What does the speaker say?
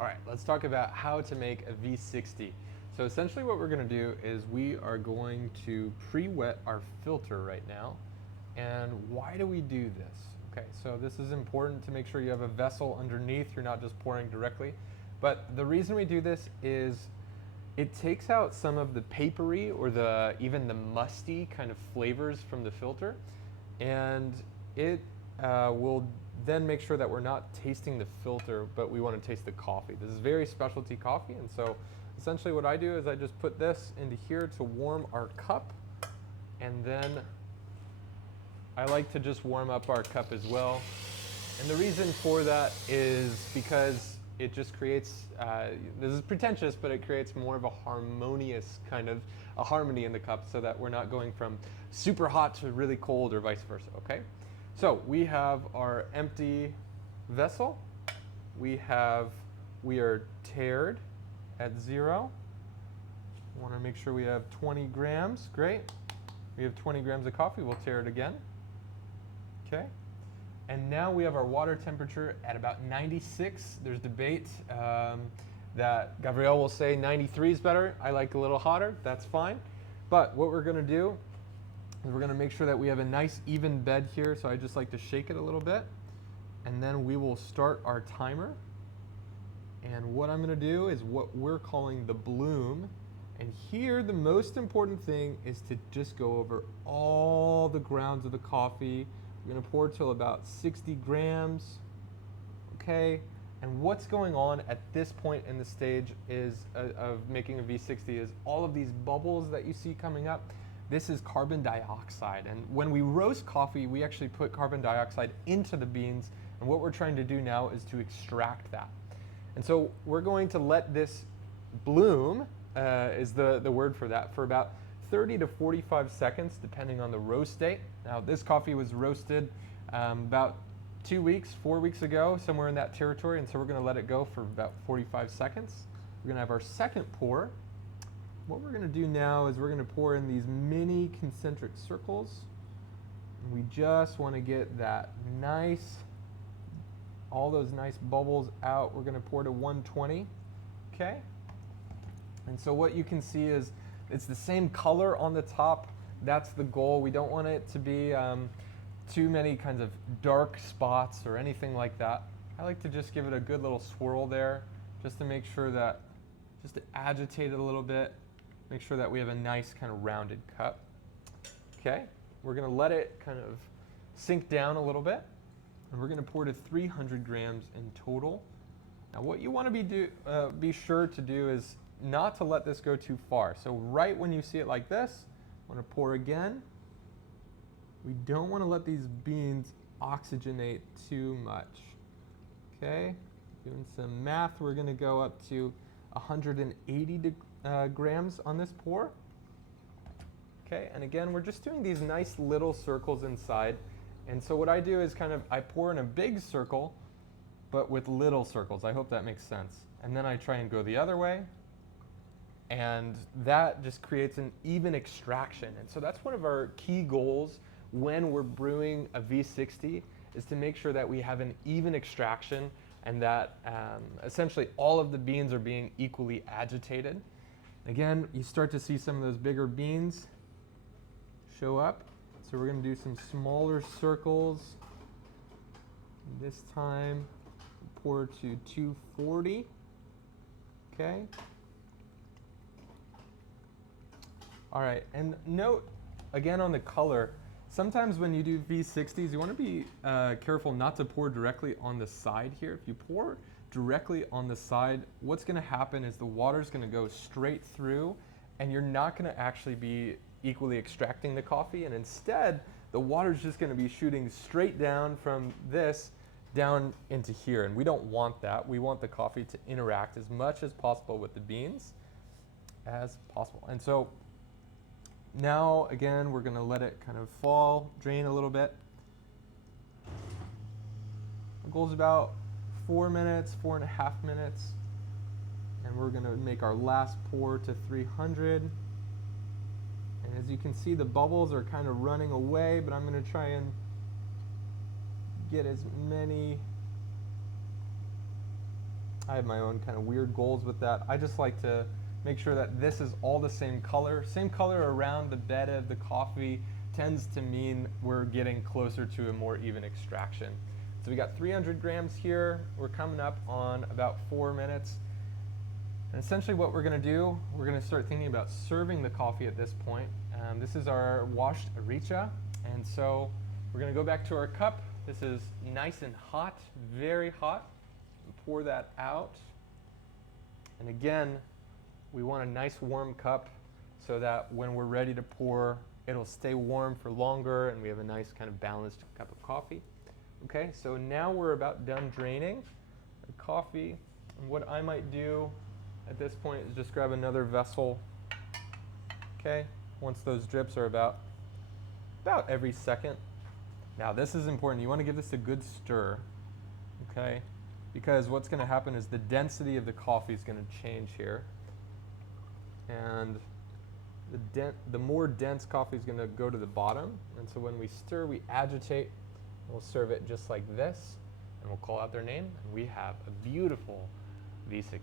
All right, let's talk about how to make a V60. So essentially what we're gonna do is we are going to pre-wet our filter right now. And why do we do this? Okay, so this is important to make sure you have a vessel underneath, you're not just pouring directly. But the reason we do this is it takes out some of the papery or even the musty kind of flavors from the filter, and it will then make sure that we're not tasting the filter, but we want to taste the coffee. This is very specialty coffee, and so essentially what I do is I just put this into here to warm our cup, and then I like to just warm up our cup as well. And the reason for that is because it just creates, this is pretentious, but it creates more of a harmonious kind of a harmony in the cup so that we're not going from super hot to really cold or vice versa, okay? So we have our empty vessel. We are tared at 0. Want to make sure we have 20 grams, great. We have 20 grams of coffee, we'll tare it again. Okay, and now we have our water temperature at about 96. There's debate that Gabrielle will say 93 is better. I like a little hotter, that's fine. But what we're gonna do is we're gonna make sure that we have a nice even bed here. So I just like to shake it a little bit, and then we will start our timer. And what I'm gonna do is what we're calling the bloom. And here, the most important thing is to just go over all the grounds of the coffee. We're gonna pour till about 60 grams, okay? And what's going on at this point in the stage is of making a V60 is all of these bubbles that you see coming up. This is carbon dioxide. And when we roast coffee, we actually put carbon dioxide into the beans. And what we're trying to do now is to extract that. And so we're going to let this bloom, is the word for that, for about 30 to 45 seconds, depending on the roast date. Now, this coffee was roasted about 2 weeks, 4 weeks ago, somewhere in that territory, and so we're gonna let it go for about 45 seconds. We're gonna have our second pour. What we're gonna do now is we're gonna pour in these mini concentric circles. And we just wanna get that nice, all those nice bubbles out. We're gonna pour to 120, okay? And so what you can see is it's the same color on the top. That's the goal. We don't want it to be too many kinds of dark spots or anything like that. I like to just give it a good little swirl there, just to make sure that, just to agitate it a little bit, make sure that we have a nice kind of rounded cup. Okay, we're gonna let it kind of sink down a little bit, and we're gonna pour to 300 grams in total. Now what you wanna be sure to do is not to let this go too far. So right when you see it like this, I want to pour again. We don't want to let these beans oxygenate too much. Okay, doing some math, we're going to go up to 180 grams on this pour. Okay, and again, we're just doing these nice little circles inside. And so what I do is I pour in a big circle, but with little circles. I hope that makes sense. And then I try and go the other way. And that just creates an even extraction. And so that's one of our key goals when we're brewing a V60, is to make sure that we have an even extraction and that essentially all of the beans are being equally agitated. Again, you start to see some of those bigger beans show up. So we're gonna do some smaller circles. This time, pour to 240, okay? All right, and note again on the color, sometimes when you do V60s, you want to be careful not to pour directly on the side here. If you pour directly on the side, what's going to happen is the water's going to go straight through, and you're not going to actually be equally extracting the coffee, and instead, the water's just going to be shooting straight down from this down into here, and we don't want that. We want the coffee to interact as much as possible with the beans as possible. And so now, again, we're going to let it kind of fall, drain a little bit. Our goal is about 4 minutes, 4.5 minutes. And we're going to make our last pour to 300. And as you can see, the bubbles are kind of running away, but I'm going to try and get as many I have my own kind of weird goals with that. I just like to make sure that this is all the same color. Same color around the bed of the coffee tends to mean we're getting closer to a more even extraction. So we got 300 grams here. We're coming up on about 4 minutes. And essentially what we're going to do, we're going to start thinking about serving the coffee at this point. This is our washed Aricha, and so we're going to go back to our cup. This is nice and hot, very hot. Pour that out. And again, we want a nice warm cup so that when we're ready to pour, it'll stay warm for longer and we have a nice kind of balanced cup of coffee. Okay, so now we're about done draining the coffee. And what I might do at this point is just grab another vessel. Okay, once those drips are about every second. Now this is important. You want to give this a good stir. Okay, because what's going to happen is the density of the coffee is going to change here. And the more dense coffee is going to go to the bottom. And so when we stir, we agitate. We'll serve it just like this. And we'll call out their name. And we have a beautiful V60.